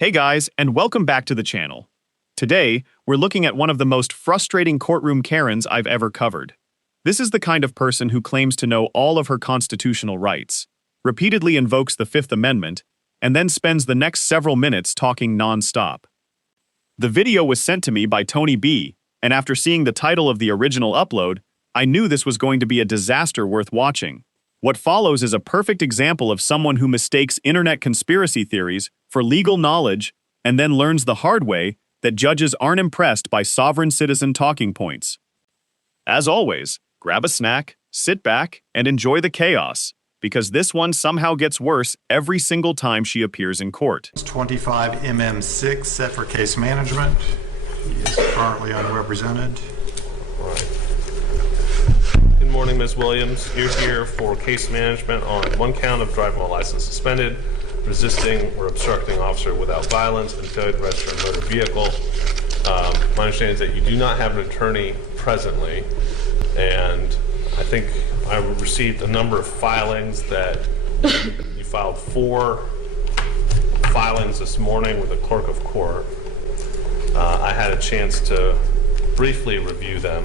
Hey guys, and welcome back to the channel. Today, we're looking at one of the most frustrating courtroom Karens I've ever covered. This is the kind of person who claims to know all of her constitutional rights, repeatedly invokes the Fifth Amendment, and then spends the next several minutes talking non-stop. The video was sent to me by Tony B, and after seeing the title of the original upload, I knew this was going to be a disaster worth watching. What follows is a perfect example of someone who mistakes internet conspiracy theories for legal knowledge and then learns the hard way that judges aren't impressed by sovereign citizen talking points. As always, grab a snack, sit back, and enjoy the chaos, because this one somehow gets worse every single time she appears in court. 25 MM6 set for case management. He is currently unrepresented. Good morning, Ms. Williams. You're here for case management on one count of driving while license suspended, resisting or obstructing officer without violence, and failure to register a motor vehicle. My understanding is that you do not have an attorney presently, and I think I received a number of filings that you filed 4 filings this morning with the clerk of court. I had a chance to briefly review them.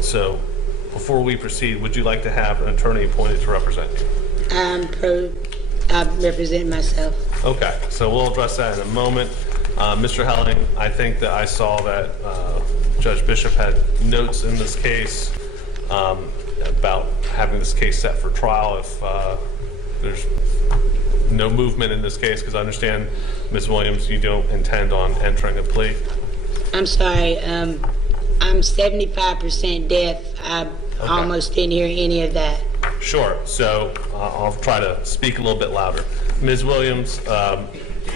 So, before we proceed, would you like to have an attorney appointed to represent you? I represent myself. Okay, so we'll address that in a moment. Mr. Helling, I think that I saw that Judge Bishop had notes in this case about having this case set for trial if there's no movement in this case, because I understand, Ms. Williams, you don't intend on entering a plea. I'm sorry, I'm 75% deaf. I almost didn't hear any of that. Sure, so I'll try to speak a little bit louder. Ms. Williams,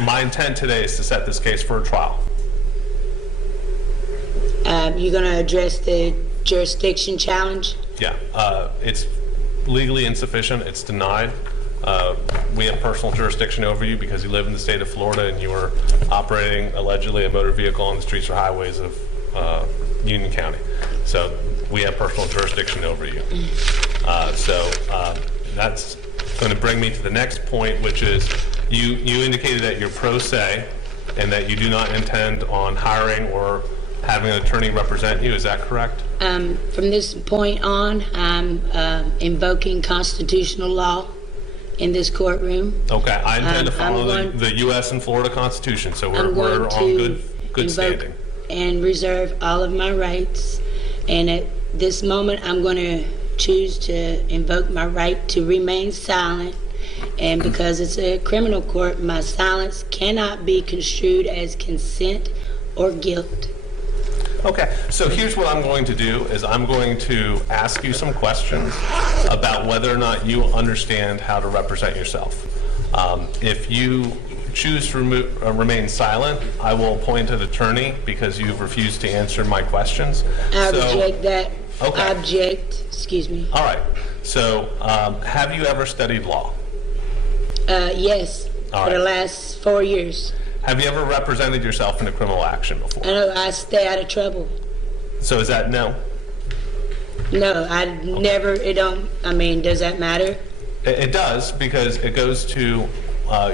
my intent today is to set this case for a trial. You're going to address the jurisdiction challenge? Yeah, it's legally insufficient. It's denied. We have personal jurisdiction over you because you live in the state of Florida and you are operating allegedly a motor vehicle on the streets or highways of Union County. So we have personal jurisdiction over you. That's going to bring me to the next point, which is you indicated that you're pro se and that you do not intend on hiring or having an attorney represent you. Is that correct? From this point on, I'm invoking constitutional law in this courtroom. Okay, I intend to follow the U.S. and Florida Constitution, so we're on good standing. And reserve all of my rights. And at this moment, I'm going to choose to invoke my right to remain silent. And because it's a criminal court, my silence cannot be construed as consent or guilt. Okay, so here's what I'm going to do is I'm going to ask you some questions about whether or not you understand how to represent yourself. If you choose to remain silent, I will appoint an attorney because you've refused to answer my questions. I reject that. Okay. I object. Excuse me. All right. So, have you ever studied law? Yes, for the last 4 years. Have you ever represented yourself in a criminal action before? I know, I stay out of trouble. So is that no? No, I never, does that matter? It does, because it goes to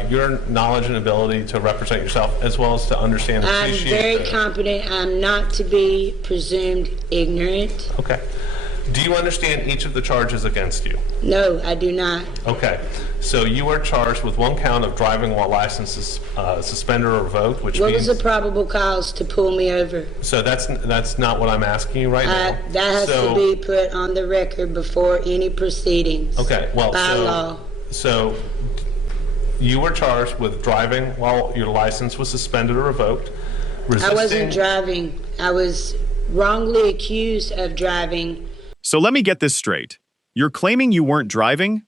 your knowledge and ability to represent yourself as well as to understand and appreciate. I'm very competent. I'm not to be presumed ignorant. Okay. Do you understand each of the charges against you? No, I do not. Okay. So you are charged with one count of driving while license is suspended or revoked, which means... What was the probable cause to pull me over? So that's not what I'm asking you right now. That has to be put on the record before any proceedings. Okay, well, by law. So you were charged with driving while your license was suspended or revoked. I wasn't driving. I was wrongly accused of driving. So let me get this straight. You're claiming you weren't driving?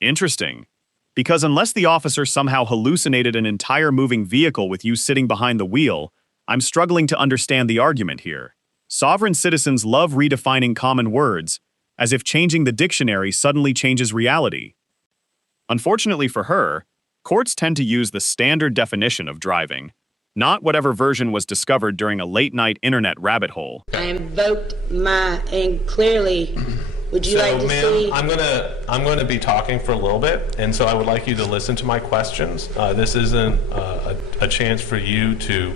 Interesting. Because unless the officer somehow hallucinated an entire moving vehicle with you sitting behind the wheel, I'm struggling to understand the argument here. Sovereign citizens love redefining common words, as if changing the dictionary suddenly changes reality. Unfortunately for her, courts tend to use the standard definition of driving, not whatever version was discovered during a late-night internet rabbit hole. I invoked and clearly Would you like to ma'am, see? I'm gonna be talking for a little bit, and so I would like you to listen to my questions. This isn't a chance for you to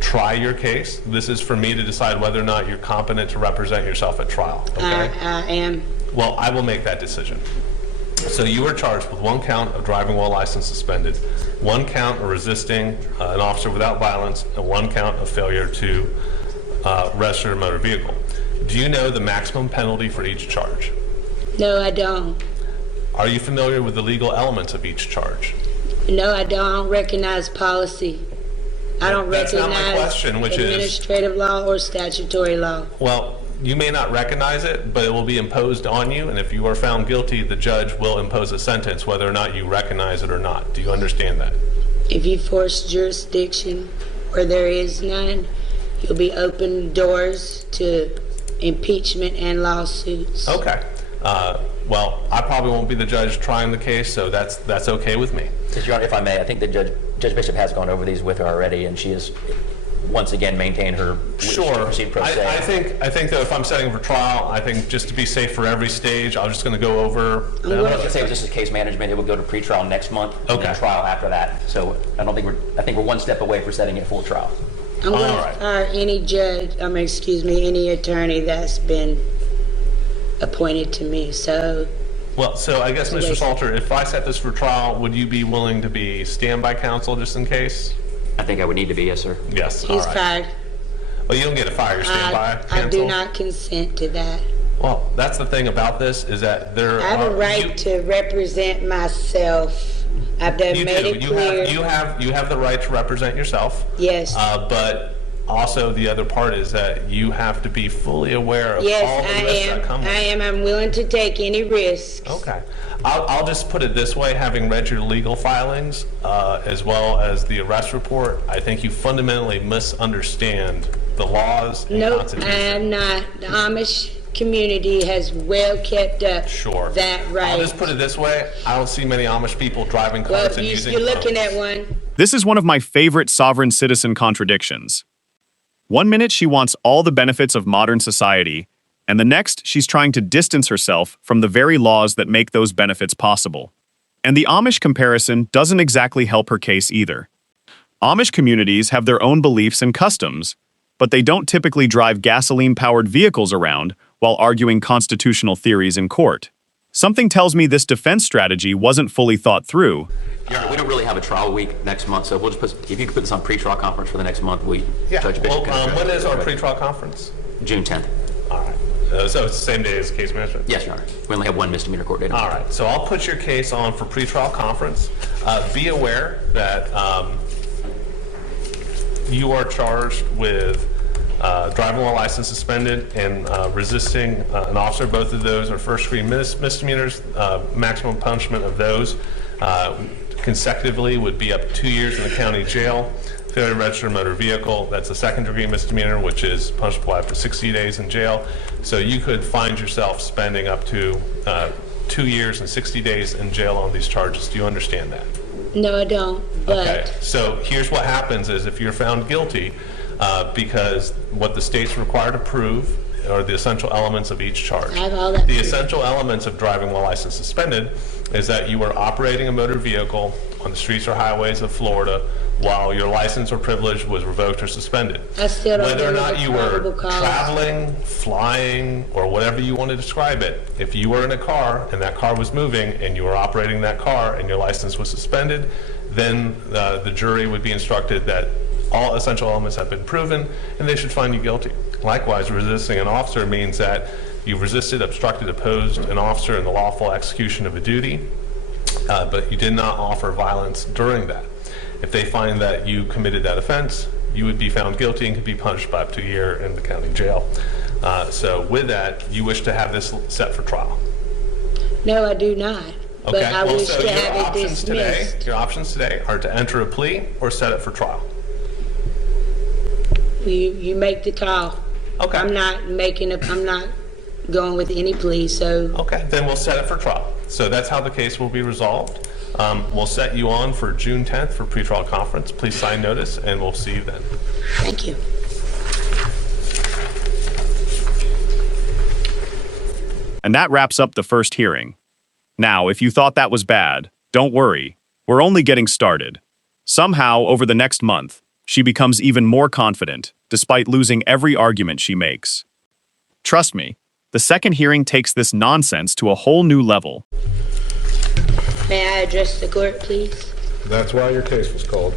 try your case. This is for me to decide whether or not you're competent to represent yourself at trial. Okay? I am. Well, I will make that decision. So you are charged with 1 count of driving while license suspended, 1 count of resisting an officer without violence, and 1 count of failure to register a motor vehicle. Do you know the maximum penalty for each charge? No, I don't. Are you familiar with the legal elements of each charge? No, I don't recognize policy. I don't That's not recognize my question, which is- administrative law or statutory law. Well, you may not recognize it, but it will be imposed on you, and if you are found guilty, the judge will impose a sentence whether or not you recognize it or not. Do you understand that? If you force jurisdiction where there is none, you'll be open doors to impeachment and lawsuits. Okay. Well, I probably won't be the judge trying the case, so that's okay with me. Your Honor, if I may, I think that Judge Bishop has gone over these with her already, and she has once again maintained her wish to Sure. proceed pro se. I think though, if I'm setting for trial, I think just to be safe for every stage, I'm just going to go over. I was going to say, this is case management. It will go to pretrial next month, and Okay. then trial after that. So I think we're 1 step away from setting it full trial. I'm going All to right. fire any judge, any attorney that's been appointed to me. So Well, so I guess, Mr. Yes. Salter, if I set this for trial, would you be willing to be standby counsel just in case? I think I would need to be, yes, sir. Yes. All he's right. fired. Well, you don't get a fire, you're standby counsel. I do not consent to that. Well, that's the thing about this is that there I have are. a right to represent myself. I've done You made do. it clear. You have the right to represent yourself. Yes. But also the other part is that you have to be fully aware of all Yes, the I risks that am. come with I it. am. I'm willing to take any risks. Okay. I'll just put it this way, having read your legal filings, as well as the arrest report, I think you fundamentally misunderstand the laws and Nope, I Constitution. am not. The Amish community has well kept up Sure. that right. I'll just put it this way, I don't see many Amish people driving Well, cars and using you're looking phones. at one. This is one of my favorite sovereign citizen contradictions. One minute she wants all the benefits of modern society, and the next she's trying to distance herself from the very laws that make those benefits possible. And the Amish comparison doesn't exactly help her case either. Amish communities have their own beliefs and customs, but they don't typically drive gasoline-powered vehicles around while arguing constitutional theories in court. Something tells me this defense strategy wasn't fully thought through. Your Honor, we don't really have a trial week next month, so we'll just put, if you could put this on pretrial conference for the next month, Yeah, Judge Bishop well, can address when it. is our pretrial conference? June 10th. All right. So it's the same day as case management? Yes, Your Honor. We only have 1 misdemeanor court date. All right, so I'll put your case on for pretrial conference. Be aware that you are charged with driving while license suspended and resisting an officer. Both of those are first-degree misdemeanors. Maximum punishment of those consecutively would be up to 2 years in the county jail. Failure to register a motor vehicle, that's a second-degree misdemeanor, which is punishable after 60 days in jail. So you could find yourself spending up to 2 years and 60 days in jail on these charges. Do you understand that? No, I don't. But Okay, so here's what happens is if you're found guilty, because what the state's required to prove are the essential elements of each charge. I have all that. The essential elements of driving while license suspended is that you were operating a motor vehicle on the streets or highways of Florida while your license or privilege was revoked or suspended. I still don't Whether or know not the you were probable cause. traveling, flying, or whatever you want to describe it, if you were in a car and that car was moving and you were operating that car and your license was suspended, then the jury would be instructed that all essential elements have been proven and they should find you guilty. Likewise, resisting an officer means that you resisted, obstructed, opposed an officer in the lawful execution of a duty, but you did not offer violence during that. If they find that you committed that offense, you would be found guilty and could be punished by up to a year in the county jail. So with that, you wish to have this set for trial. no, I do not. But Okay, I well, wish so to have it dismissed. your options today are to enter a plea or set it for trial. You make the call. Okay. I'm not going with any plea, so Okay, then we'll set it for trial. So that's how the case will be resolved. We'll set you on for June 10th for pretrial conference. Please sign notice and we'll see you then. thank you. And that wraps up the first hearing. Now, if you thought that was bad, don't worry. We're only getting started. Somehow, over the next month, she becomes even more confident, despite losing every argument she makes. Trust me, the second hearing takes this nonsense to a whole new level. May I address the court, please? That's why your case was called.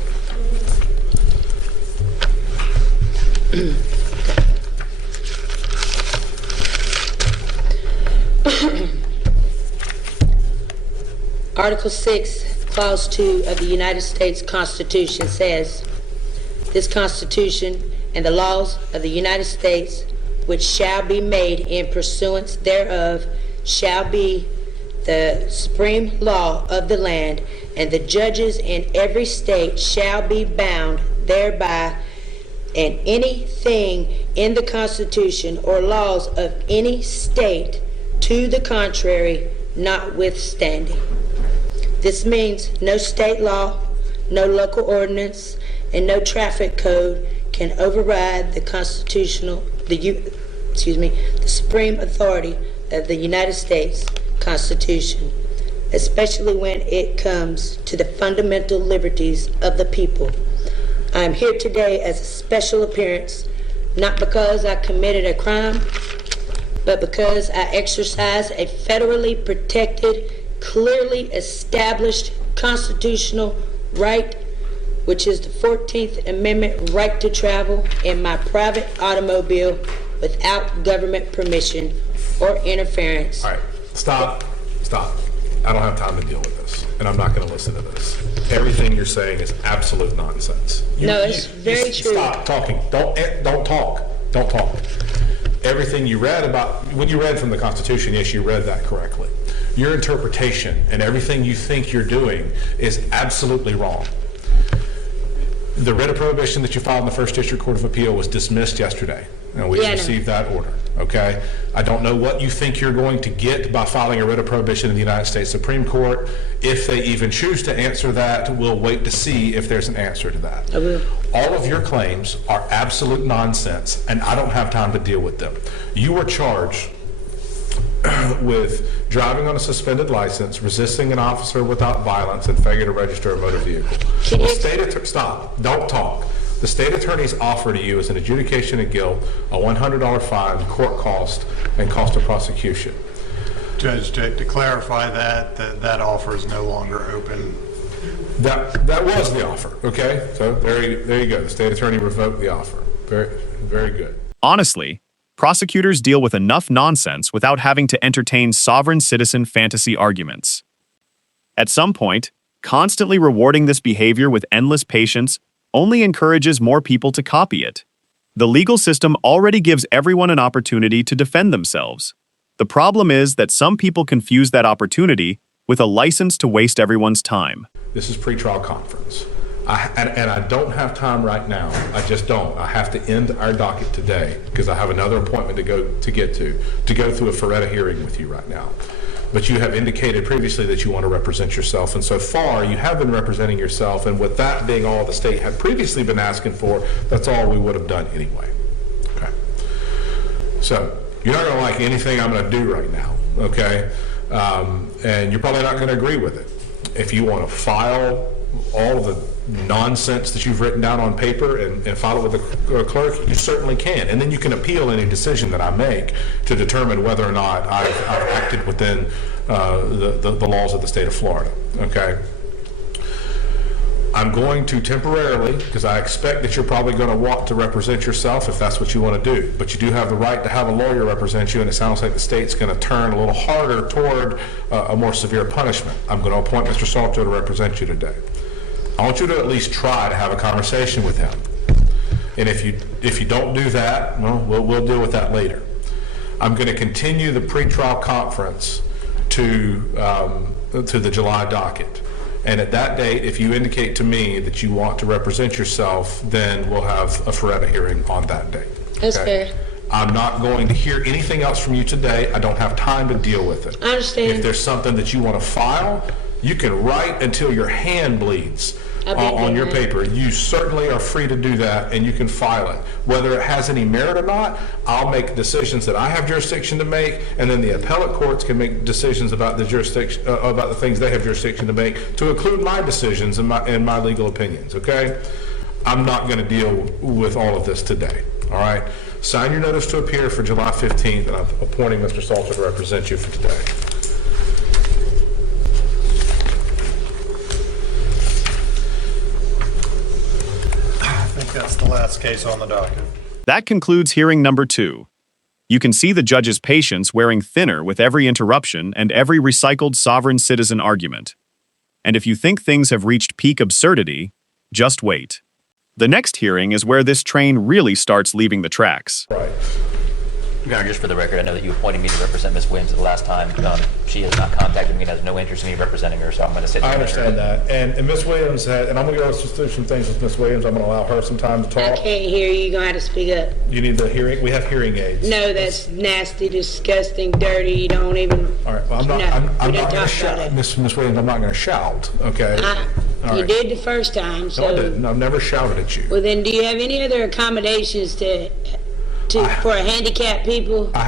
Article 6, Clause 2 of the United States Constitution says, "This Constitution and the laws of the United States, which shall be made in pursuance thereof, shall be the supreme law of the land, and the judges in every state shall be bound thereby, and anything in the Constitution or laws of any state to the contrary notwithstanding." This means no state law, no local ordinance, and no traffic code can override the the supreme authority of the United States Constitution, especially when it comes to the fundamental liberties of the people. I am here today as a special appearance, not because I committed a crime, but because I exercise a federally protected, clearly established constitutional right, which is the 14th Amendment right to travel in my private automobile without government permission or interference. All right, stop. I don't have time to deal with this, and I'm not going to listen to this. Everything you're saying is absolute nonsense. It's very true. Stop talking. Don't talk. Everything you read about, when you read from the Constitution, yes, you read that correctly. Your interpretation and everything you think you're doing is absolutely wrong. The writ of prohibition that you filed in the First District Court of Appeal was dismissed yesterday, and we received that order, okay? I don't know what you think you're going to get by filing a writ of prohibition in the United States Supreme Court. If they even choose to answer that, we'll wait to see if there's an answer to that. I will. All of your claims are absolute nonsense, and I don't have time to deal with them. You were charged with driving on a suspended license, resisting an officer without violence, and failure to register a motor vehicle. Stop. Don't talk. The state attorney's offer to you is an adjudication of guilt, a $100 fine, court cost, and cost of prosecution. Judge, to clarify that offer is no longer open. That was the offer, okay? So there you go. The state attorney revoked the offer. Very, very good. Honestly, prosecutors deal with enough nonsense without having to entertain sovereign citizen fantasy arguments. At some point, constantly rewarding this behavior with endless patience only encourages more people to copy it. The legal system already gives everyone an opportunity to defend themselves. The problem is that some people confuse that opportunity with a license to waste everyone's time. This is pretrial conference. And I don't have time right now. I just don't. I have to end our docket today because I have another appointment to go through a Ferretta hearing with you right now. But you have indicated previously that you want to represent yourself, and so far you have been representing yourself, and with that being all the state had previously been asking for, that's all we would have done anyway. Okay. So you're not going to like anything I'm going to do right now, okay? And you're probably not going to agree with it. If you want to file all the nonsense that you've written down on paper and file it with the clerk, you certainly can. And then you can appeal any decision that I make to determine whether or not I've acted within the laws of the state of Florida, okay? I'm going to temporarily, because I expect that you're probably going to want to represent yourself if that's what you want to do, but you do have the right to have a lawyer represent you, and it sounds like the state's going to turn a little harder toward a more severe punishment. I'm going to appoint Mr. Salter to represent you today. I want you to at least try to have a conversation with him. And if you don't do that, well, we'll deal with that later. I'm going to continue the pretrial conference to the July docket. And at that date, if you indicate to me that you want to represent yourself, then we'll have a Ferretta hearing on that date. That's fair. I'm not going to hear anything else from you today. I don't have time to deal with it. I understand. If there's something that you want to file, You can write until your hand bleeds I've been on your doing that. paper. You certainly are free to do that, and you can file it. Whether it has any merit or not, I'll make decisions that I have jurisdiction to make, and then the appellate courts can make decisions about the jurisdiction, about the things they have jurisdiction to make, to include my decisions and my legal opinions, okay? I'm not going to deal with all of this today, all right? Sign your notice to appear for July 15th, and I'm appointing Mr. Salter to represent you for today. I think that's the last case on the docket. That concludes hearing number 2. You can see the judge's patience wearing thinner with every interruption and every recycled sovereign citizen argument. And if you think things have reached peak absurdity, just wait. The next hearing is where this train really starts leaving the tracks. Right. Your Honor, just for the record, I know that you appointed me to represent Ms. Williams the last time. She has not contacted me and has no interest in me representing her, so I'm going to sit down. I understand that. And Ms. Williams had, and I'm going to go through some things with Ms. Williams. I'm going to allow her some time to I talk. can't hear you. You're going to have to speak up. You need the hearing, we have hearing aids. No, that's nasty, disgusting, dirty. You don't even. All right, well, I'm not, No, I'm we not don't going to talk shout, about it. Ms. Williams, I'm not going to shout, okay? All You right. did the first time, so. No, I didn't. I've never shouted at you. Well, then, do you have any other accommodations for handicapped people? I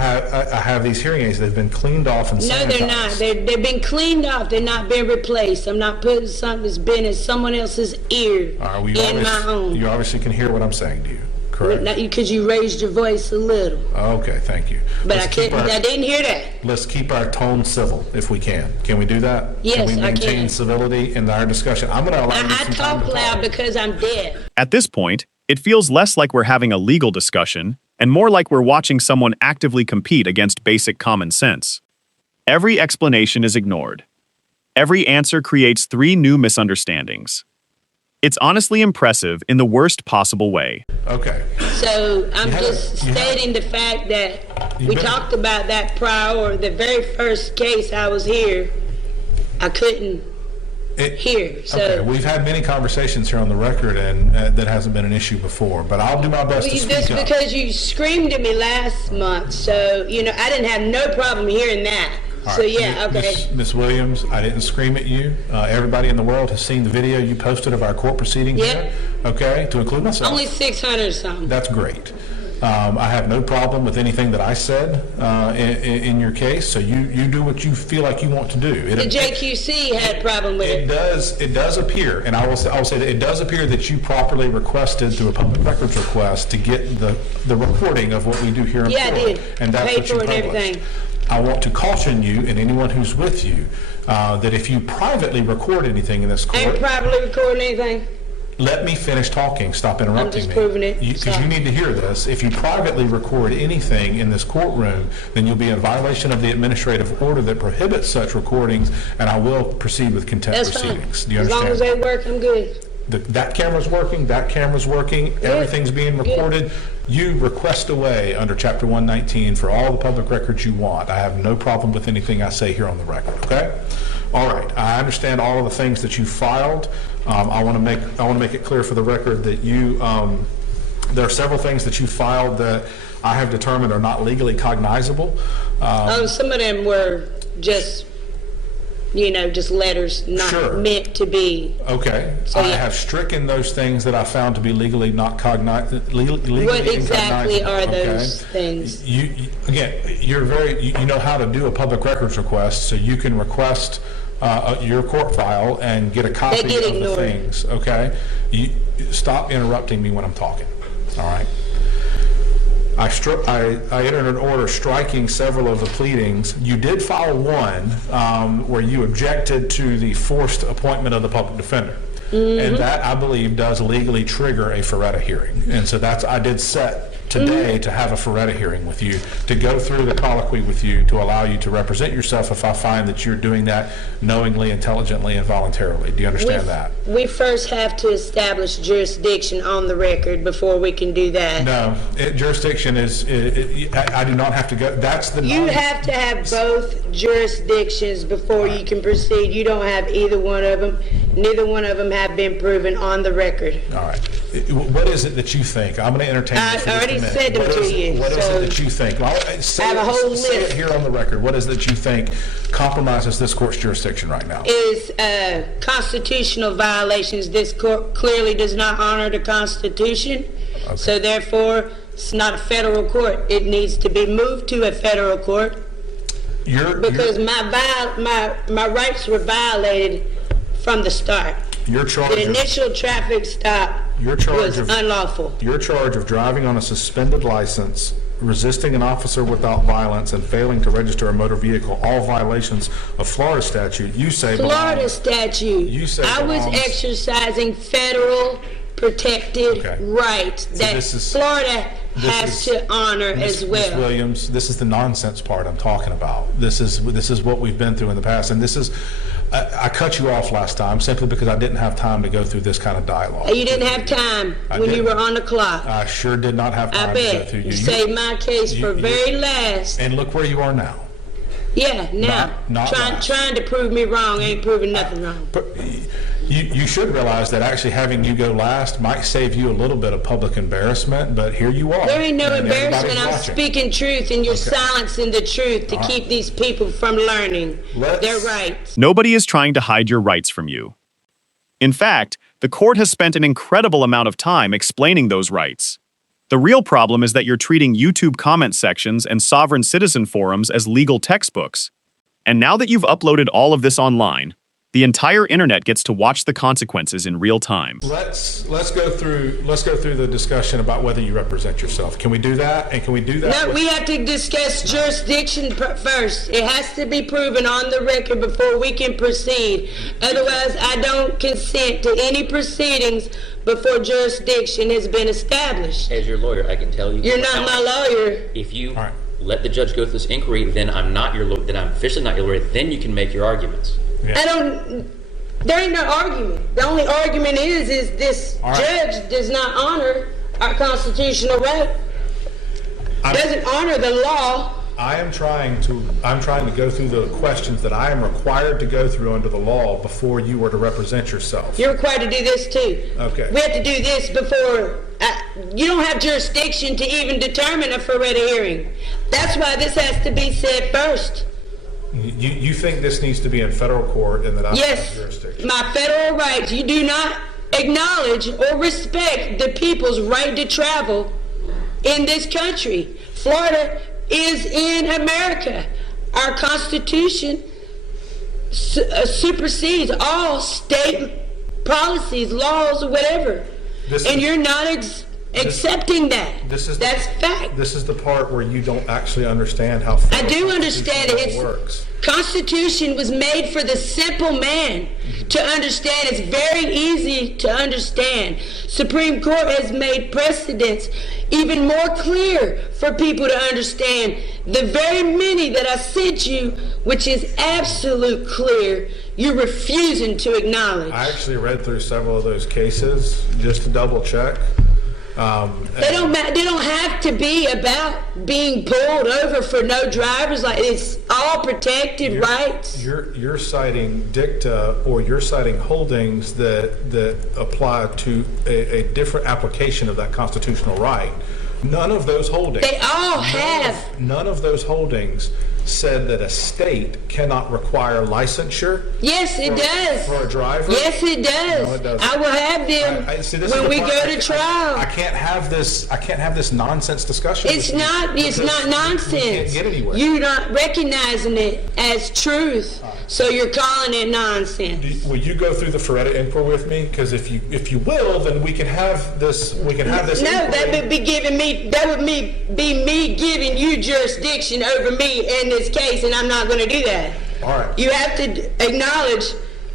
have these hearing aids. They've been cleaned off and No, sanitized. they're not. They've been cleaned off. They're not being replaced. I'm not putting something that's been in someone else's ear All right, well, in my own. you obviously can hear what I'm saying to you, correct? Not because you raised your voice a little, Okay, thank you. but Let's keep I didn't hear that. Let's keep our tone civil if we can. Can we do that? Yes, Can we I maintain can. civility in our discussion? I'm going to allow you I some time talk to loud talk. because I'm deaf. At this point, it feels less like we're having a legal discussion and more like we're watching someone actively compete against basic common sense. Every explanation is ignored. Every answer creates 3 new misunderstandings. It's honestly impressive in the worst possible way. Okay. So I'm You have- just you have- stating the fact that You've we been- talked about that prior, or the very first case I was here, I couldn't hear. So Okay, we've had many conversations here on the record, and that hasn't been an issue before, but I'll do my best to just speak up. because you screamed at me last month, so I didn't have no problem hearing that. All So right, yeah, okay. Miss Williams, I didn't scream at you. Everybody in the world has seen the video you posted of our court proceeding Yep. here, okay, to include myself. Only 600 something. That's great. I have no problem with anything that I said in your case, so you do what you feel like you want to do. The JQC had a problem with It it. does appear, and I will say that it does appear that you properly requested through a public records request to get the recording of what we do here in Yeah, I court. did. And that's Paid what you for it and published. everything. I want to caution you and anyone who's with you that if you privately record anything in this I ain't court, probably recording anything. let me finish talking. Stop interrupting just me. proving it. Because you Sorry. need to hear this. If you privately record anything in this courtroom, then you'll be in violation of the administrative order that prohibits such recordings, and I will proceed with contempt That's fine. proceedings. Do you As long as understand? they work, I'm good. That camera's working, that camera's working, everything's being recorded. You request away under Chapter 119 for all the public records you want. I have no problem with anything I say here on the record, okay? All right, I understand all of the things that you filed. I want to make it clear for the record that there are several things that you filed that I have determined are not legally cognizable. Some of them were just, just letters not Sure. meant to be. Okay, So, I yeah. have stricken those things that I found to be legally not legally What exactly incognizable, are okay? those things? Again, you know how to do a public records request, so you can request your court file and get a copy They get of the ignored. things, okay? Stop interrupting me when I'm talking, all right? I entered an order striking several of the pleadings. You did file one where you objected to the forced appointment of the public defender. And that, I believe, does legally trigger a Ferretta hearing. And so I did set today to have a Ferretta hearing with you, to go through the colloquy with you, to allow you to represent yourself if I find that you're doing that knowingly, intelligently, and voluntarily. Do you understand that? We first have to establish jurisdiction on the record before we can do that. No, jurisdiction I do not have to go, that's the. You have to have both jurisdictions before you can proceed. You don't have either one of them. Neither one of them have been proven on the record. All right. What is it that you think? I'm going to entertain I this for just a already minute. said them What to is- you, What is so- it that you think? Well, say I have a it- whole say it list. here on the record. What is it that you think compromises this court's jurisdiction right now? Is constitutional violations. This court clearly does not honor the Constitution, so therefore it's not a federal court. It needs to be moved to a federal court because my rights were violated from the start. Your charge The of- initial traffic stop Your charge was of- unlawful. Your charge of driving on a suspended license, resisting an officer without violence, and failing to register a motor vehicle, all violations of Florida statute, you say Florida belong- statute. You say I was belongs- exercising federal protected Okay. rights that this is- Florida this has is- to honor Ms. as well. Ms. Williams, this is the nonsense part I'm talking about. This is what we've been through in the past, and this is, I cut you off last time simply because I didn't have time to go through this kind of dialogue. You didn't have time I when you didn't. were on the clock. I sure did not have I time to go bet. through You saved my case for very last. And look where you are now. Yeah, now. not last. Trying to prove me wrong ain't proving nothing wrong. But you should realize that actually having you go last might save you a little bit of public embarrassment, but here you are. There ain't no and everybody's embarrassment. I'm watching. speaking truth, and you're silencing the truth to keep these people from learning their rights. Nobody is trying to hide your rights from you. In fact, the court has spent an incredible amount of time explaining those rights. The real problem is that you're treating YouTube comment sections and sovereign citizen forums as legal textbooks. And now that you've uploaded all of this online, the entire internet gets to watch the consequences in real time. Let's go through the discussion about whether you represent yourself. Can we do that? And can we do that? No, we have to discuss jurisdiction first. It has to be proven on the record before we can proceed. Otherwise, I don't consent to any proceedings before jurisdiction has been established. As your lawyer, I can tell you. You're not my lawyer. If you All right. let the judge go through this inquiry, then I'm officially not your lawyer. Then you can make your arguments. There ain't no argument. The only argument is this All right. judge does not honor our constitutional right. Doesn't honor the law. I'm trying to go through the questions that I am required to go through under the law before you are to represent yourself. You're required to do this too. Okay. We have to do this before. You don't have jurisdiction to even determine a Feretta hearing. That's why this has to be said first. You think this needs to be in federal court and that I have Yes, jurisdiction? my federal rights. You do not acknowledge or respect the people's right to travel in this country. Florida is in America. Our Constitution supersedes all state policies, laws, or whatever. And you're not accepting that. That's fact. This is the part where you don't actually understand how I do understand it. constitutional law works. Constitution was made for the simple man to understand. It's very easy to understand. Supreme Court has made precedents even more clear for people to understand. The very many that I sent you, which is absolute clear, you're refusing to acknowledge. I actually read through several of those cases just to double check. They don't have to be about being pulled over for no drivers. Like, it's all protected rights. You're citing dicta, or you're citing holdings that apply to a different application of that constitutional right. None of those holdings. They all have. None of those holdings said that a state cannot require licensure. Yes, it does. For a driver? Yes, it does. No, it doesn't. I will have them See, this is when the we part- go to trial. I can't have this nonsense discussion. It's with you not because we nonsense. can't get anywhere. You're not recognizing it as truth, so you're calling it nonsense. Will you go through the Feretta inquiry with me? Because if you will, then we can have this. We can have this. No, inquiry. that would be me giving you jurisdiction over me in this case, and I'm not going to do that. All right. You have to acknowledge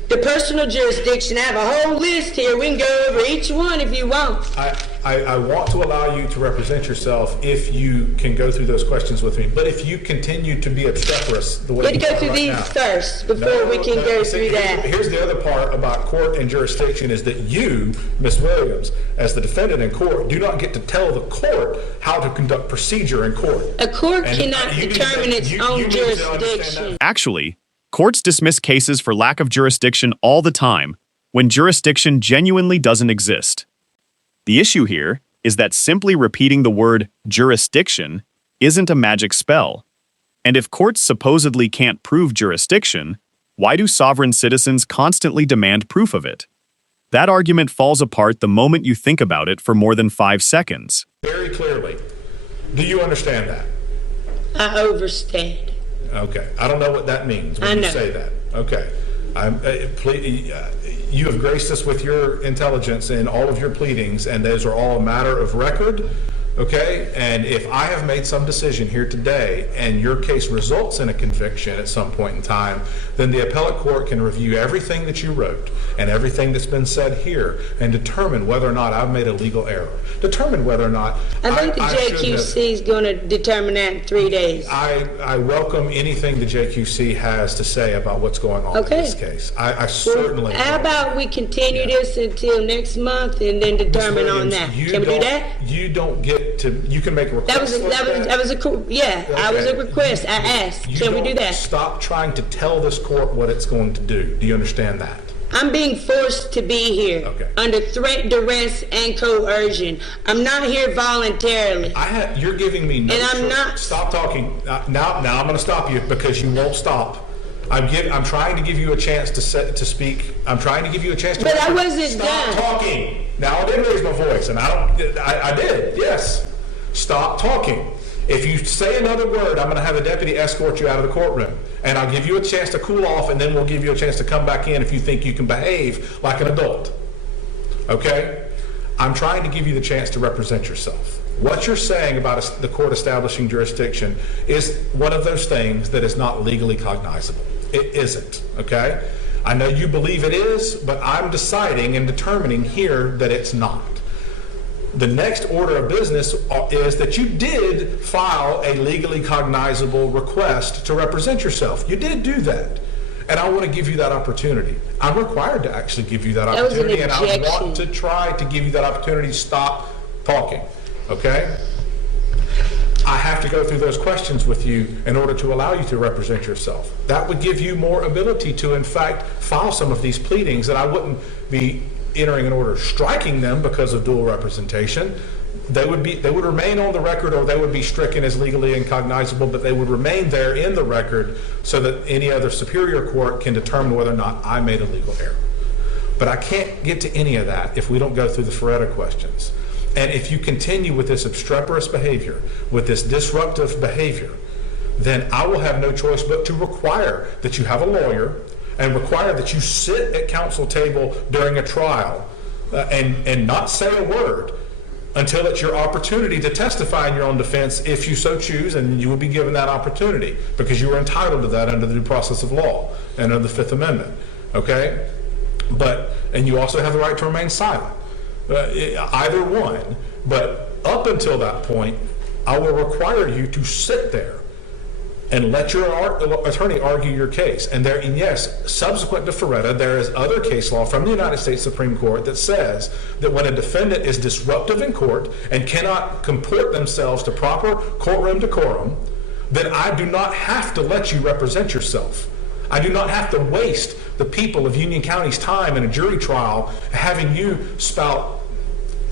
the personal jurisdiction. I have a whole list here. We can go over each one if you want. I want to allow you to represent yourself if you can go through those questions with me. But if you continue to be obstreperous the way We have to you go are through right these now- first before we can go see, through that. Here's the other part about court and jurisdiction is that you, Ms. Williams, as the defendant in court, do not get to tell the court how to conduct procedure in court. A court And cannot you need to- determine its you own need to understand jurisdiction. that. Actually, courts dismiss cases for lack of jurisdiction all the time when jurisdiction genuinely doesn't exist. The issue here is that simply repeating the word jurisdiction isn't a magic spell. And if courts supposedly can't prove jurisdiction, why do sovereign citizens constantly demand proof of it? That argument falls apart the moment you think about it for more than 5 seconds. Very clearly. Do you understand that? I overstand. Okay. I don't know what that means I when you know. say that. Okay. You have graced us with your intelligence in all of your pleadings, and those are all a matter of record. Okay? And if I have made some decision here today and your case results in a conviction at some point in time, then the appellate court can review everything that you wrote and everything that's been said here and determine whether or not I've made a legal error. Determine whether or not I think the should have- JQC is going to determine that in 3 days. I welcome anything the JQC has to say about what's going on Okay. in this case. I certainly. How about we continue this until next month and then determine on Williams, that? you Can we do don't- that? You don't get to, you can make a request. That was a request. I asked. You Can we do don't that? Stop trying to tell this court what it's going to do. Do you understand that? I'm being forced to be here Okay. under threat, duress, and coercion. I'm not here voluntarily. You're giving me no And I'm choice. not- Stop talking. Now I'm going to stop you because you won't stop. I'm trying to give you a chance to speak. I'm trying to give you a chance to. But I wasn't Stop done. talking. Now I didn't raise my voice, and I did. Yes. Stop talking. If you say another word, I'm going to have a deputy escort you out of the courtroom, and I'll give you a chance to cool off, and then we'll give you a chance to come back in if you think you can behave like an adult. Okay? I'm trying to give you the chance to represent yourself. What you're saying about the court establishing jurisdiction is one of those things that is not legally cognizable. It isn't, okay? I know you believe it is, but I'm deciding and determining here that it's not. The next order of business is that you did file a legally cognizable request to represent yourself. You did do that. And I want to give you that opportunity. I'm required to actually give you that That was an opportunity, and I objection. want to try to give you that opportunity. Stop talking, okay? I have to go through those questions with you in order to allow you to represent yourself. That would give you more ability to, in fact, file some of these pleadings, and I wouldn't be entering an order striking them because of dual representation. They would remain on the record, or they would be stricken as legally incognizable, but they would remain there in the record so that any other superior court can determine whether or not I made a legal error. But I can't get to any of that if we don't go through the Feretta questions. And if you continue with this obstreperous behavior, with this disruptive behavior, then I will have no choice but to require that you have a lawyer and require that you sit at counsel table during a trial and not say a word until it's your opportunity to testify in your own defense if you so choose, and you will be given that opportunity because you are entitled to that under the due process of law and under the Fifth Amendment, okay? And you also have the right to remain silent, either one. But up until that point, I will require you to sit there and let your attorney argue your case. And yes, subsequent to Feretta, there is other case law from the United States Supreme Court that says that when a defendant is disruptive in court and cannot comport themselves to proper courtroom decorum, then I do not have to let you represent yourself. I do not have to waste the people of Union County's time in a jury trial having you spout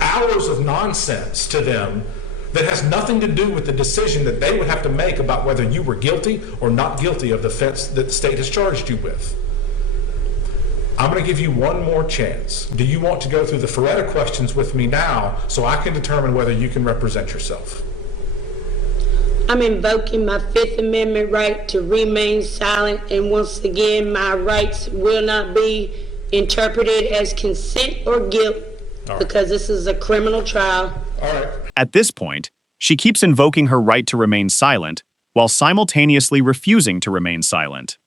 hours of nonsense to them that has nothing to do with the decision that they would have to make about whether you were guilty or not guilty of the offense that the state has charged you with. I'm going to give you one more chance. Do you want to go through the Feretta questions with me now so I can determine whether you can represent yourself? I'm invoking my Fifth Amendment right to remain silent, and once again, my rights will not be interpreted as consent or guilt because this is a criminal trial. All right. At this point, she keeps invoking her right to remain silent while simultaneously refusing to remain silent.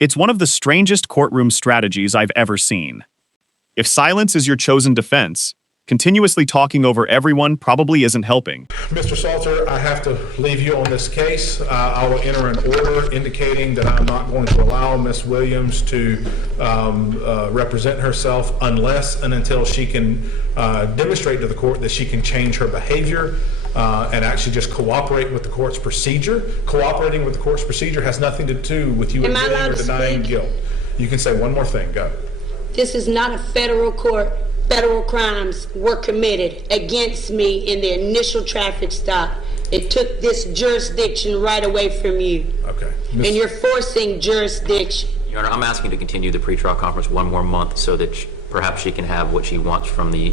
It's one of the strangest courtroom strategies I've ever seen. If silence is your chosen defense, continuously talking over everyone probably isn't helping. Mr. Salter, I have to leave you on this case. I will enter an order indicating that I'm not going to allow Ms. Williams to represent herself unless and until she can demonstrate to the court that she can change her behavior and actually just cooperate with the court's procedure. Cooperating with the court's procedure has nothing to do with you Am I admitting allowed or to denying speak? guilt. You can say one more thing. Go. This is not a federal court. federal crimes were committed against me in the initial traffic stop. It took this jurisdiction right away from you. Okay. And you're forcing jurisdiction. Your Honor, I'm asking to continue the pretrial conference one more month so that perhaps she can have what she wants from the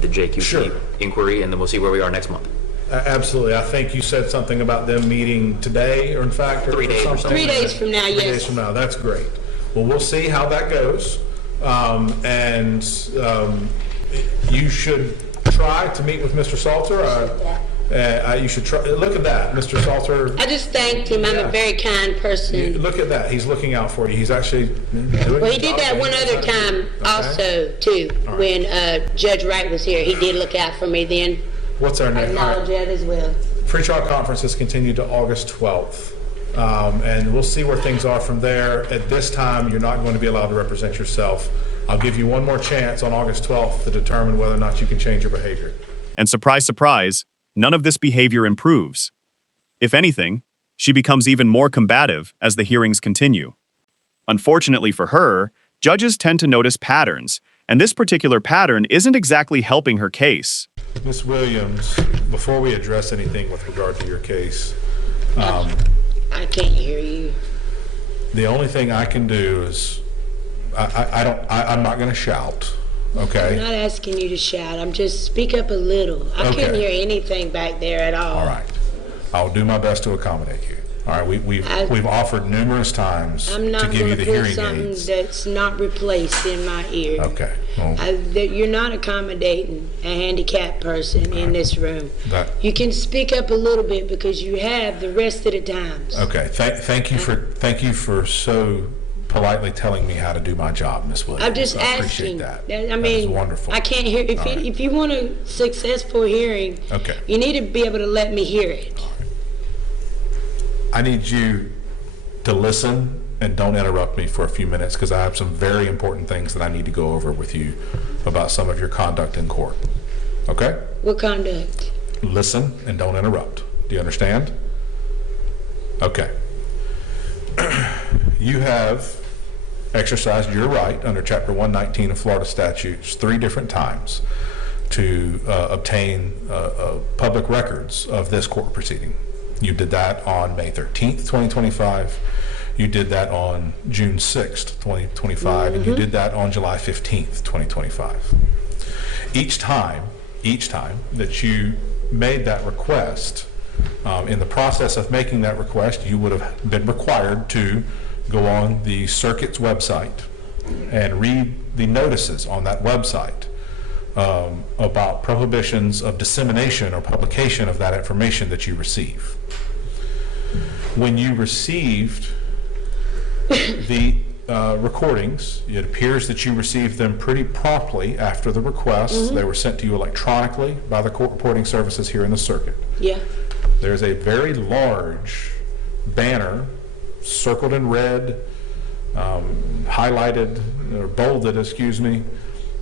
JQC Sure. inquiry, and then we'll see where we are next month. Absolutely. I think you said something about them meeting today, or in fact, 3 days or something. something. 3 days from now, 3 yes. days from now. That's great. Well, we'll see how that goes. You should try to meet with Mr. Salter. You should try. Look at that, Mr. Salter. I just thanked him. I'm a very kind person. Look at that. He's looking out for you. He's actually doing Well, he his did job. that one other time also, too, when Judge Wright was here. He did look out for me then. What's our I name? acknowledge that as well. Pretrial conference is continued to August 12th. And we'll see where things are from there. At this time, you're not going to be allowed to represent yourself. I'll give you one more chance on August 12th to determine whether or not you can change your behavior. And surprise, surprise, none of this behavior improves. If anything, she becomes even more combative as the hearings continue. Unfortunately for her, judges tend to notice patterns, and this particular pattern isn't exactly helping her case. Ms. Williams, before we address anything with regard to your case, I can't hear you. the only thing I can do is, I'm not going to shout, I'm okay? not asking you to shout. I'm just speak up a little. I couldn't Okay. hear anything back there at all. All right. I'll do my best to accommodate you. All right, we've offered numerous times I'm to not give you going to the put hearing something aids. that's not replaced in my ear. Okay. Well, You're not accommodating a handicapped person in this room. that- You can speak up a little bit because you have the rest of the times. Okay, thank you for so politely telling me how to do my job, Miss Williams. I'm just I appreciate asking. that. I mean, that is wonderful. I can't hear. All right. If you want a successful hearing, Okay. you need to be able to let me hear it. I need you to listen and don't interrupt me for a few minutes because I have some very important things that I need to go over with you about some of your conduct in court. Okay? What conduct? Listen and don't interrupt. Do you understand? Okay. You have exercised your right under Chapter 119 of Florida statutes 3 different times to obtain public records of this court proceeding. You did that on May 13th, 2025. You did that on June 6th, 2025, and you did that on July 15th, 2025. Each time that you made that request, in the process of making that request, you would have been required to go on the circuit's website and read the notices on that website about prohibitions of dissemination or publication of that information that you receive. When you received the recordings, it appears that you received them pretty promptly after the request. They were sent to you electronically by the court reporting services here in the circuit. Yeah. There's a very large banner circled in red, highlighted or bolded,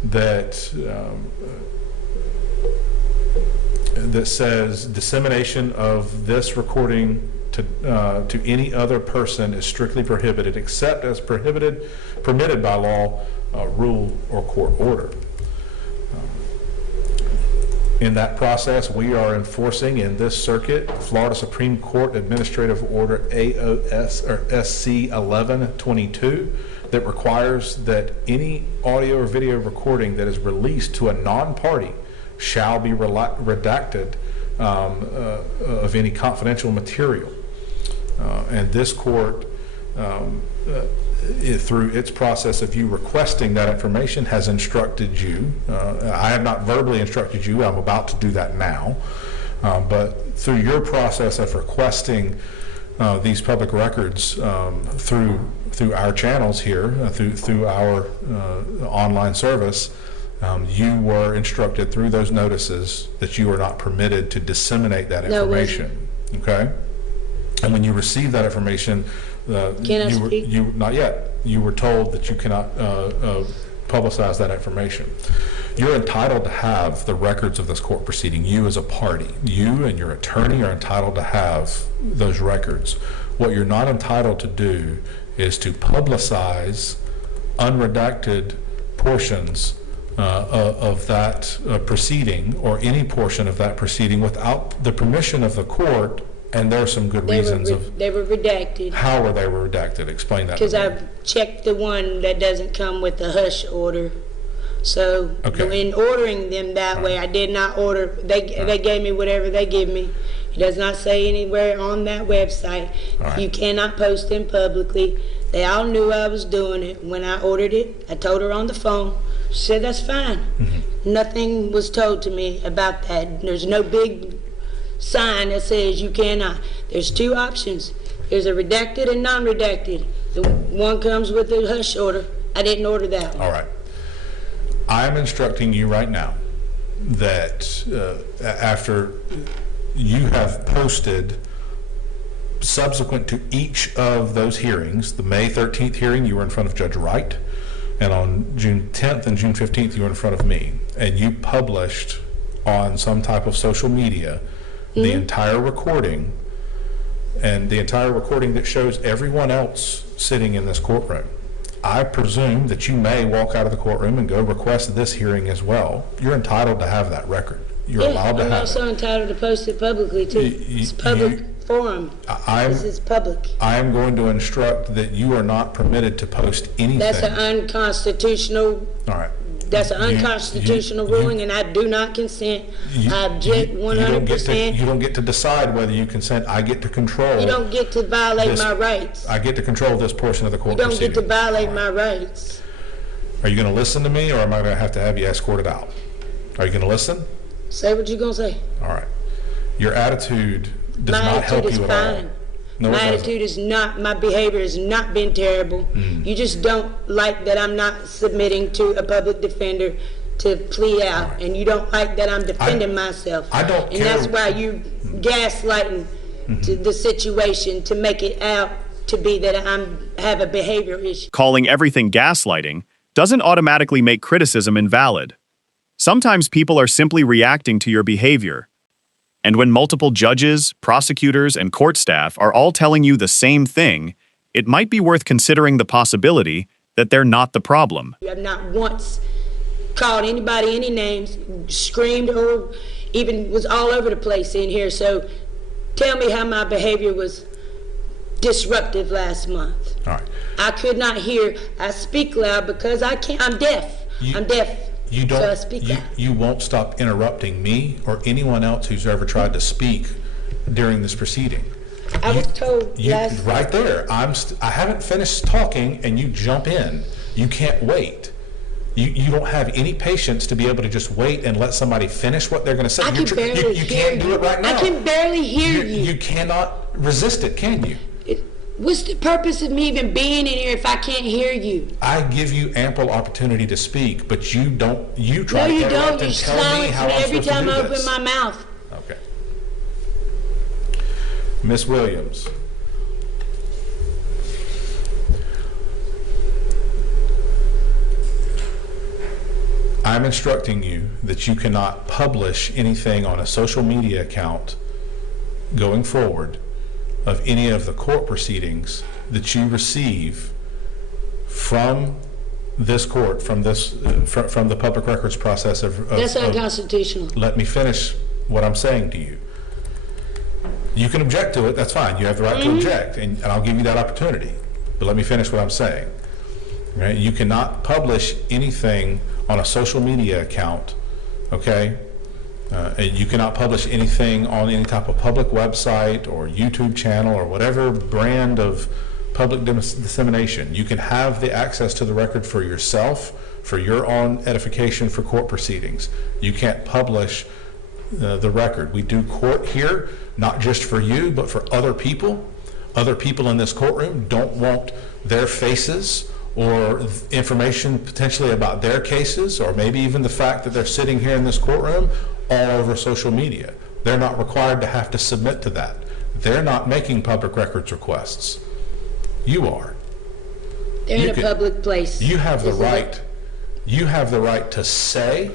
that says dissemination of this recording to any other person is strictly prohibited except as permitted by law, rule, or court order. In that process, we are enforcing in this circuit Florida Supreme Court Administrative Order AOS or SC 1122 that requires that any audio or video recording that is released to a non-party shall be redacted of any confidential material. And this court, through its process of you requesting that information, has instructed you. I have not verbally instructed you. I'm about to do that now. But through your process of requesting these public records through our channels here, through our online service, you were instructed through those notices that you are not permitted to disseminate that No, it wasn't. information. Okay? And when you received that information, Can I speak? not yet. You were told that you cannot publicize that information. You're entitled to have the records of this court proceeding. You as a party, you and your attorney are entitled to have those records. What you're not entitled to do is to publicize unredacted portions of that proceeding or any portion of that proceeding without the permission of the court, and there are some good reasons They were redacted. how were they redacted. Explain that. Because I checked the one that doesn't come with the hush order. So Okay. in ordering them that way, I did not order, they gave me whatever they give me. It does not say anywhere on that website, right. you cannot post them publicly. They all knew I was doing it. When I ordered it, I told her on the phone. She said, that's fine. Nothing was told to me about that. There's no big sign that says you cannot. There's two options. There's a redacted and non-redacted. The one comes with a hush order. I didn't order that one. All right. I'm instructing you right now that after you have posted subsequent to each of those hearings, the May 13th hearing, you were in front of Judge Wright, and on June 10th and June 15th, you were in front of me, and you published on some type of social media the entire recording, and the entire recording that shows everyone else sitting in this courtroom. I presume that you may walk out of the courtroom and go request this hearing as well. You're entitled to have that record. You're allowed to I'm have also it. entitled to post it publicly too. It's public forum. This is public. I am going to instruct that you are not permitted to post anything. That's an unconstitutional. All right. That's an unconstitutional ruling, and I do not consent. I object 100%. You don't get to decide whether you consent. I get to control. You don't get to violate my rights. I get to control this portion of the court You don't proceeding. get to violate my rights. Are you going to listen to me, or am I going to have you escorted out? Are you going to listen? Say what you're gonna say. All right. Your attitude does My not help attitude you is at all. fine. No, My it doesn't. attitude is not, my behavior has not been terrible. You just don't like that I'm not submitting to a public defender to plea out, and you don't like that I'm defending myself. I don't And care. that's why you gaslighting to the situation to make it out to be that have a behavior issue. Calling everything gaslighting doesn't automatically make criticism invalid. Sometimes people are simply reacting to your behavior. And when multiple judges, prosecutors, and court staff are all telling you the same thing, it might be worth considering the possibility that they're not the problem. You have not once called anybody any names, screamed, or even was all over the place in here. So tell me how my behavior was disruptive last month. All right. I could not hear. I speak loud because I can't. I'm deaf. I'm deaf. You don't. So I speak loud. You won't stop interrupting me or anyone else who's ever tried to speak during this proceeding. I was told last. Right there. I haven't finished talking, and you jump in. You can't wait. You don't have any patience to be able to just wait and let somebody finish what they're going to say. I can barely you hear can't do you. it right now. I can barely hear you. You cannot resist it, can you? What's the purpose of me even being in here if I can't hear you? I give you ample opportunity to speak, but you don't. You try No, to you interrupt don't. You and tell me silence how me I'm every supposed to time do I open this. my mouth. Okay. Miss Williams. I'm instructing you that you cannot publish anything on a social media account going forward of any of the court proceedings that you receive from this court, from this, from the public records process of. That's unconstitutional. Let me finish what I'm saying to you. You can object to it, that's fine. You have the right to object, and I'll give you that opportunity. But let me finish what I'm saying. Right? You cannot publish anything on a social media account, okay? And you cannot publish anything on any type of public website or YouTube channel or whatever brand of public dissemination. You can have the access to the record for yourself, for your own edification for court proceedings. You can't publish the record. We do court here, not just for you, but for other people. Other people in this courtroom don't want their faces or information potentially about their cases, or maybe even the fact that they're sitting here in this courtroom all over social media. They're not required to have to submit to that. They're not making public records requests. You are. They're in a public place. You have the This is right. You have the right to say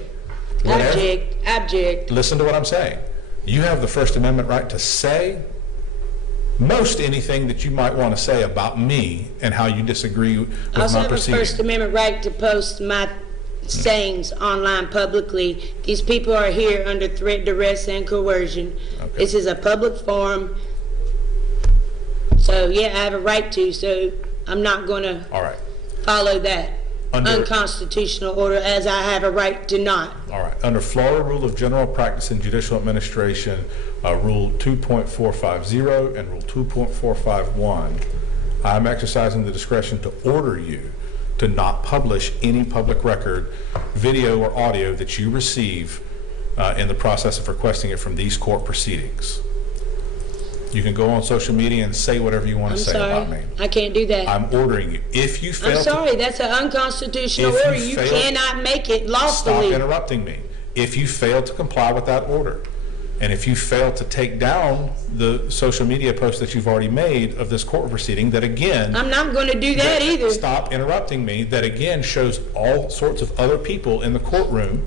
whatever. Object. Listen to what I'm saying. You have the First Amendment right to say most anything that you might want to say about me and how you disagree with I also my have a proceeding. First Amendment right to post my sayings online publicly. These people are here under threat, duress, and coercion. Okay. This is a public forum. So, yeah, I have a right to, so I'm not going to All right. follow that Under- unconstitutional order as I have a right to not. All right. Under Florida Rule of General Practice in Judicial Administration, Rule 2.450 and Rule 2.451, I'm exercising the discretion to order you to not publish any public record, video or audio that you receive in the process of requesting it from these court proceedings. You can go on social media and say whatever you want I'm to say sorry. about me. I can't do that. I'm ordering you. If you fail I'm sorry, that's an unconstitutional If you order. You fail- cannot make it stop lawfully. interrupting me. If you fail to comply with that order, and if you fail to take down the social media post that you've already made of this court proceeding, that again, I'm not going to do that either. stop interrupting me, that again shows all sorts of other people in the courtroom.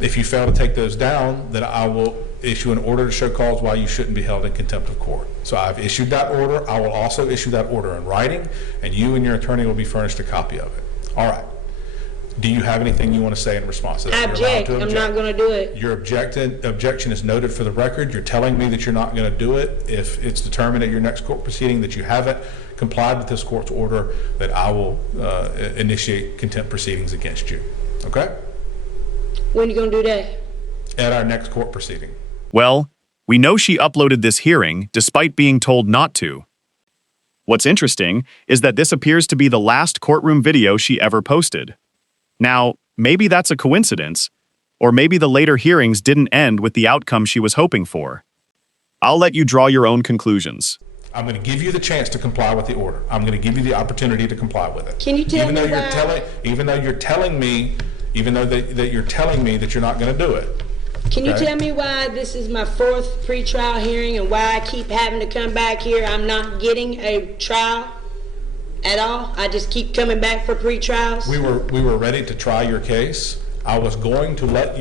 If you fail to take those down, then I will issue an order to show cause why you shouldn't be held in contempt of court. So I've issued that order. I will also issue that order in writing, and you and your attorney will be furnished a copy of it. All right. Do you have anything you want to say in response to that? I You're allowed object. to I'm object. not going to do it. Your objection is noted for the record. You're telling me that you're not going to do it. If it's determined at your next court proceeding that you haven't complied with this court's order, that I will initiate contempt proceedings against you. Okay? When you going to do that? At our next court proceeding. Well, we know she uploaded this hearing despite being told not to. What's interesting is that this appears to be the last courtroom video she ever posted. Now, maybe that's a coincidence, or maybe the later hearings didn't end with the outcome she was hoping for. I'll let you draw your own conclusions. I'm going to give you the chance to comply with the order. I'm going to give you the opportunity to comply with it. Can you tell even though me you're why- even though that you're telling me that you're not going to do it. Can you Okay. tell me why this is my fourth pretrial hearing and why I keep having to come back here? I'm not getting a trial at all. I just keep coming back for pretrials. We were ready to try your case. I was going to let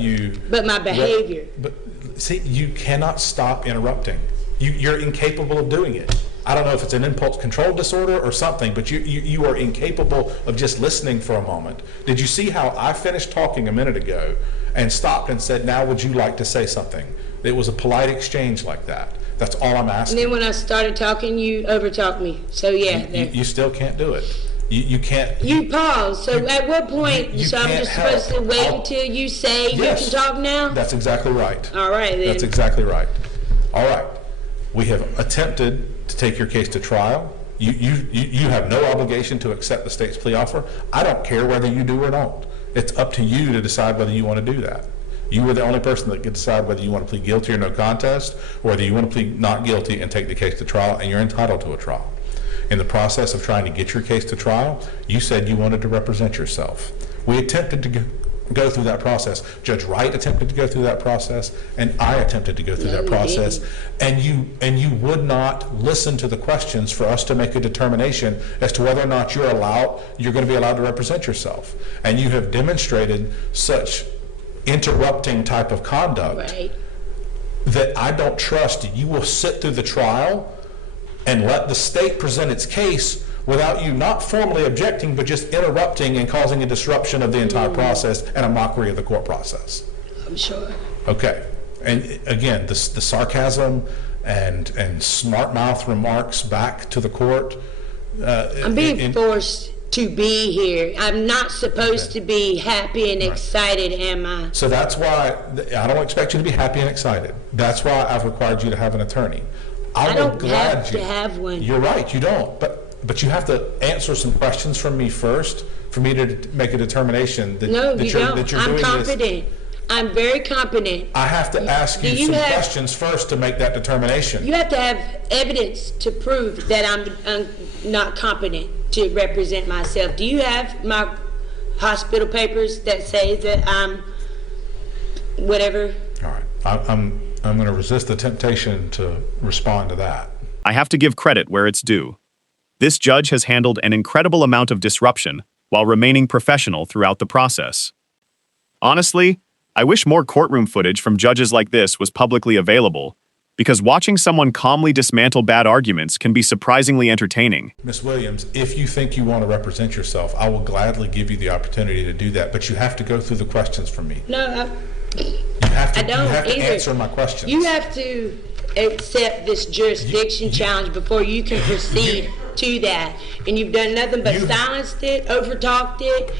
you. But my behavior. But see, you cannot stop interrupting. You're incapable of doing it. I don't know if it's an impulse control disorder or something, but you are incapable of just listening for a moment. Did you see how I finished talking a minute ago and stopped and said, "Now would you like to say something?" It was a polite exchange like that. That's all I'm And asking. then when I started talking, you overtalked me. So yeah, there. You still can't do it. You can't. You paused. So at what point? you So I'm can't just supposed to help. wait I'll- until you say Yes. you can talk now? That's exactly right. All right then. That's exactly right. All right. We have attempted to take your case to trial. You have no obligation to accept the state's plea offer. I don't care whether you do or don't. It's up to you to decide whether you want to do that. You are the only person that can decide whether you want to plead guilty or no contest, or whether you want to plead not guilty and take the case to trial, and you're entitled to a trial. In the process of trying to get your case to trial, you said you wanted to represent yourself. We attempted to go through that process. Judge Wright attempted to go through that process, and I attempted to go through No, that we process. didn't. And you would not listen to the questions for us to make a determination as to whether or not you're going to be allowed to represent yourself. And you have demonstrated such interrupting type of conduct Right. that I don't trust you will sit through the trial and let the state present its case without you not formally objecting, but just interrupting and causing a disruption of the entire process and a mockery of the court process. I'm sure. Okay. And again, the sarcasm and smart mouth remarks back to the court. I'm being forced to be here. I'm not supposed to be happy and excited, am I? So that's why I don't expect you to be happy and excited. That's why I've required you to have an attorney. I will don't glad have to have one. You're right, you don't. But you have to answer some questions from me first for me to make a determination that, No, that you you're, don't. that you're I'm doing this. competent. I'm very competent. I have to ask Do you you some have- questions first to make that determination. You have to have evidence to prove that I'm not competent to represent myself. Do you have my hospital papers that say that I'm whatever? All right. I'm going to resist the temptation to respond to that. I have to give credit where it's due. This judge has handled an incredible amount of disruption while remaining professional throughout the process. Honestly, I wish more courtroom footage from judges like this was publicly available, because watching someone calmly dismantle bad arguments can be surprisingly entertaining. Ms. Williams, if you think you want to represent yourself, I will gladly give you the opportunity to do that, but you have to go through the questions for me. No, You have to, I don't you have to either. answer my questions. You have to accept this jurisdiction challenge before you can proceed to that. And you've done nothing but silenced it, overtalked it,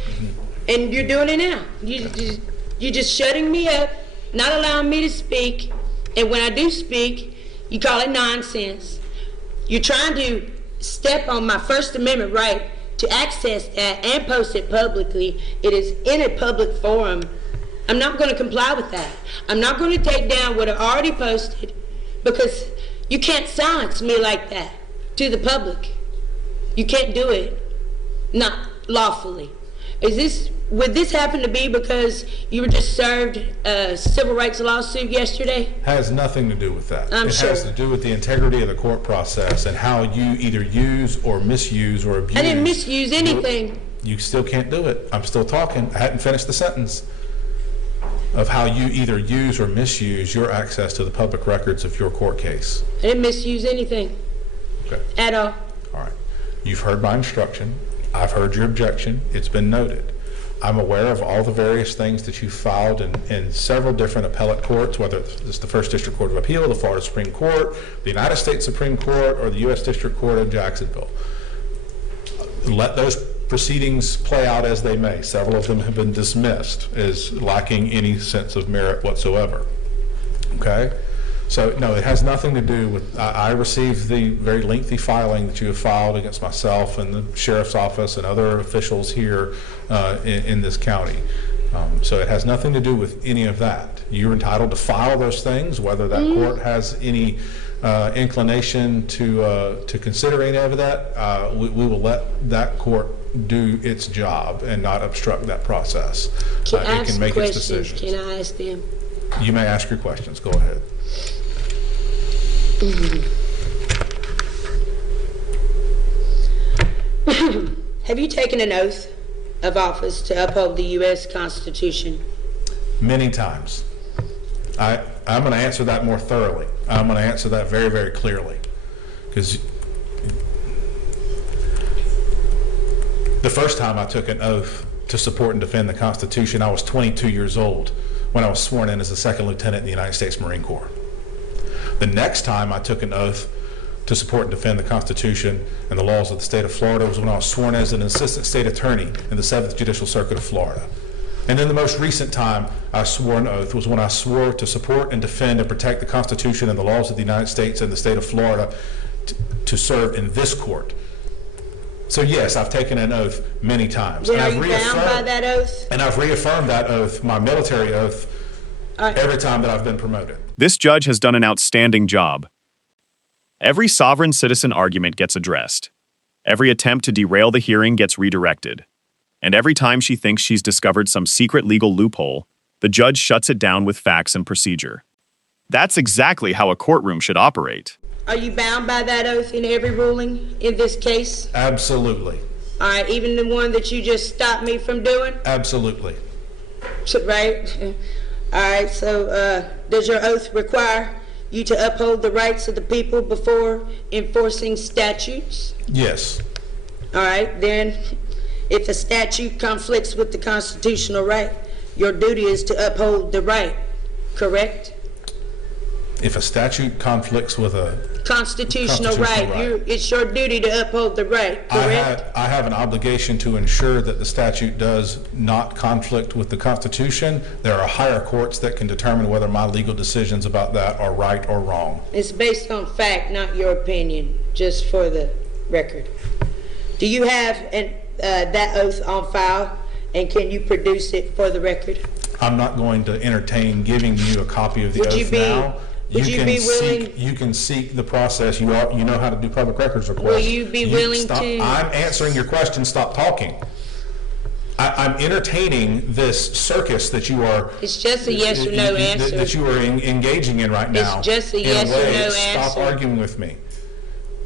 and you're doing it now. You're just shutting me up, not allowing me to speak, and when I do speak, you call it nonsense. You're trying to step on my First Amendment right to access that and post it publicly. It is in a public forum. I'm not going to comply with that. I'm not going to take down what I already posted, because you can't silence me like that to the public. You can't do it, not lawfully. Would this happen to be because you were just served a civil rights lawsuit yesterday? Has nothing to do with that. I'm It sure. has to do with the integrity of the court process and how you either use or misuse or abuse. I didn't misuse anything. You still can't do it. I'm still talking. I hadn't finished the sentence. Of how you either use or misuse your access to the public records of your court case. I didn't misuse anything Okay. at all. All right. You've heard my instruction. I've heard your objection. It's been noted. I'm aware of all the various things that you filed in several different appellate courts, whether it's the First District Court of Appeal, the Florida Supreme Court, the United States Supreme Court, or the U.S. District Court of Jacksonville. Let those proceedings play out as they may. Several of them have been dismissed as lacking any sense of merit whatsoever. Okay? So, no, it has nothing to do with, I received the very lengthy filing that you have filed against myself and the sheriff's office and other officials here in this county. So it has nothing to do with any of that. You're entitled to file those things, whether that court has any inclination to consider any of that. We will let that court do its job and not obstruct that process. Can I It ask can make its questions? decisions. Can I ask them? You may ask your questions. Go ahead. Have you taken an oath of office to uphold the U.S. Constitution? Many times. I'm going to answer that more thoroughly. I'm going to answer that very, very clearly. Because the first time I took an oath to support and defend the Constitution, I was 22 years old when I was sworn in as a second lieutenant in the United States Marine Corps. The next time I took an oath to support and defend the Constitution and the laws of the state of Florida was when I was sworn as an assistant state attorney in the 7th Judicial Circuit of Florida. And then the most recent time I swore an oath was when I swore to support and defend and protect the Constitution and the laws of the United States and the state of Florida to serve in this court. So yes, I've taken an oath many times. Then And are I've you bound by that oath? And I've reaffirmed that oath, my military oath, every time that I've been promoted. This judge has done an outstanding job. Every sovereign citizen argument gets addressed. Every attempt to derail the hearing gets redirected. And every time she thinks she's discovered some secret legal loophole, the judge shuts it down with facts and procedure. That's exactly how a courtroom should operate. Are you bound by that oath in every ruling in this case? Absolutely. All right, even the one that you just stopped me from doing? Absolutely. Right? All right, so does your oath require you to uphold the rights of the people before enforcing statutes? Yes. All right, then if a statute conflicts with the constitutional right, your duty is to uphold the right, correct? If a statute conflicts with a Constitutional right, right. it's your duty to uphold the right, correct? I have an obligation to ensure that the statute does not conflict with the Constitution. There are higher courts that can determine whether my legal decisions about that are right or wrong. It's based on fact, not your opinion, just for the record. Do you have that oath on file, and can you produce it for the record? I'm not going to entertain giving you a copy of the oath now. Would you be willing? You can seek the process. You know how to do public records requests. Will you be willing to? I'm answering your question. Stop talking. I'm entertaining this circus that you are. It's just a yes or no answer. That you are engaging in right now. It's just a yes or no answer. Stop arguing with me.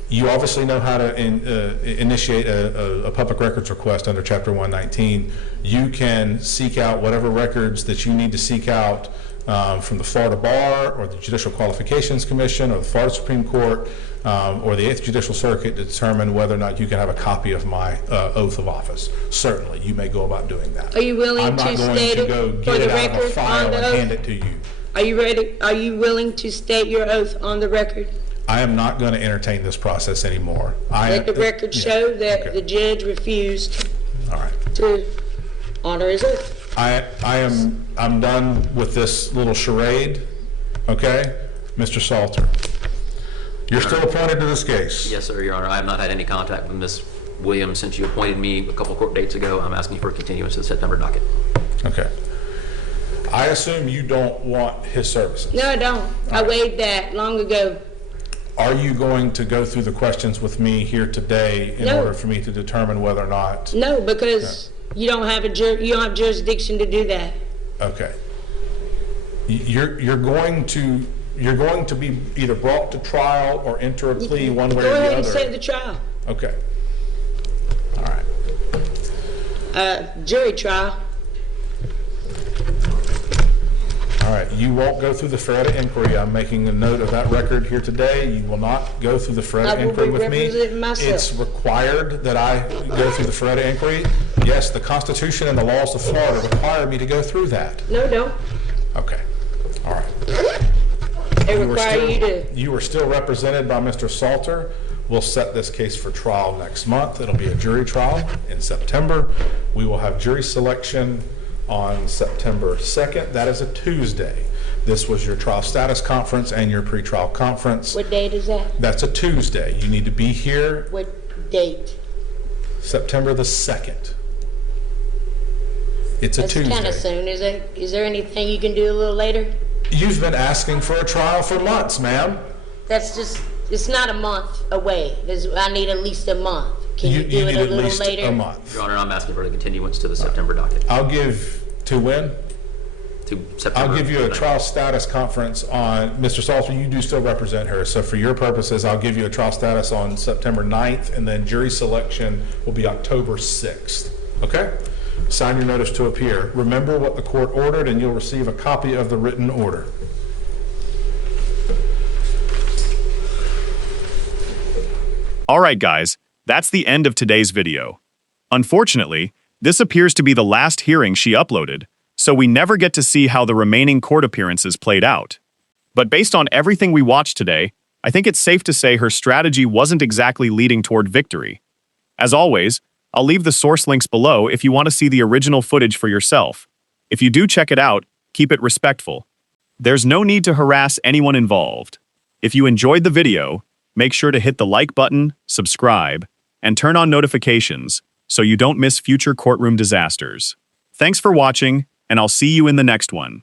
You obviously know how to initiate a public records request under Chapter 119. You can seek out whatever records that you need to seek out from the Florida Bar or the Judicial Qualifications Commission or the Florida Supreme Court or the 8th Judicial Circuit to determine whether or not you can have a copy of my oath of office. Certainly, you may go about doing that. Are you willing I'm not to going state to it go for get the it out of a record file on the and oath? hand it to you. Are you ready? Are you willing to state your oath on the record? I am not going to entertain this process anymore. Let the record Yeah, show that okay. the judge refused All right. to honor his oath. I'm done with this little charade, okay? Mr. Salter, you're still appointed to this case. Yes, sir, Your Honor. I have not had any contact with Ms. Williams since you appointed me a couple court dates ago. I'm asking for a continuance to the September docket. Okay. I assume you don't want his services. No, I don't. I waived that long ago. Are you going to go through the questions with me here today in No. order for me to determine whether or not? No, because you don't have jurisdiction to do that. Okay. You're going to be either brought to trial or enter a plea one way or the Go other. ahead and set the trial. Okay. All right. Jury trial. All right, you won't go through the FREDA inquiry. I'm making a note of that record here today. You will not go through the I FREDA will inquiry be with me. representing myself. It's required that I go through the FREDA inquiry. Yes, the Constitution and the laws of Florida require me to go through that. No, don't. Okay, all right. They You were require still- you to. You are still represented by Mr. Salter. We'll set this case for trial next month. It'll be a jury trial in September. We will have jury selection on September 2nd. That is a Tuesday. This was your trial status conference and your pretrial conference. What date is that? That's a Tuesday. You need to be here What date? September the 2nd. It's a That's kind Tuesday. of soon. Is there anything you can do a little later? You've been asking for a trial for months, ma'am. That's just, it's not a month away. I need at least a month. Can you do You it need a at little least later? a month. Your Honor, I'm asking for a continuance to the September docket. I'll give, to when? To September. I'll give you a trial status conference on, Mr. Salter, you do still represent her, so for your purposes, I'll give you a trial status on September 9th, and then jury selection will be October 6th, okay? Sign your notice to appear. Remember what the court ordered, and you'll receive a copy of the written order. All right, guys, that's the end of today's video. Unfortunately, this appears to be the last hearing she uploaded, so we never get to see how the remaining court appearances played out. But based on everything we watched today, I think it's safe to say her strategy wasn't exactly leading toward victory. As always, I'll leave the source links below if you want to see the original footage for yourself. If you do check it out, keep it respectful. There's no need to harass anyone involved. If you enjoyed the video, make sure to hit the like button, subscribe, and turn on notifications so you don't miss future courtroom disasters. Thanks for watching, and I'll see you in the next one.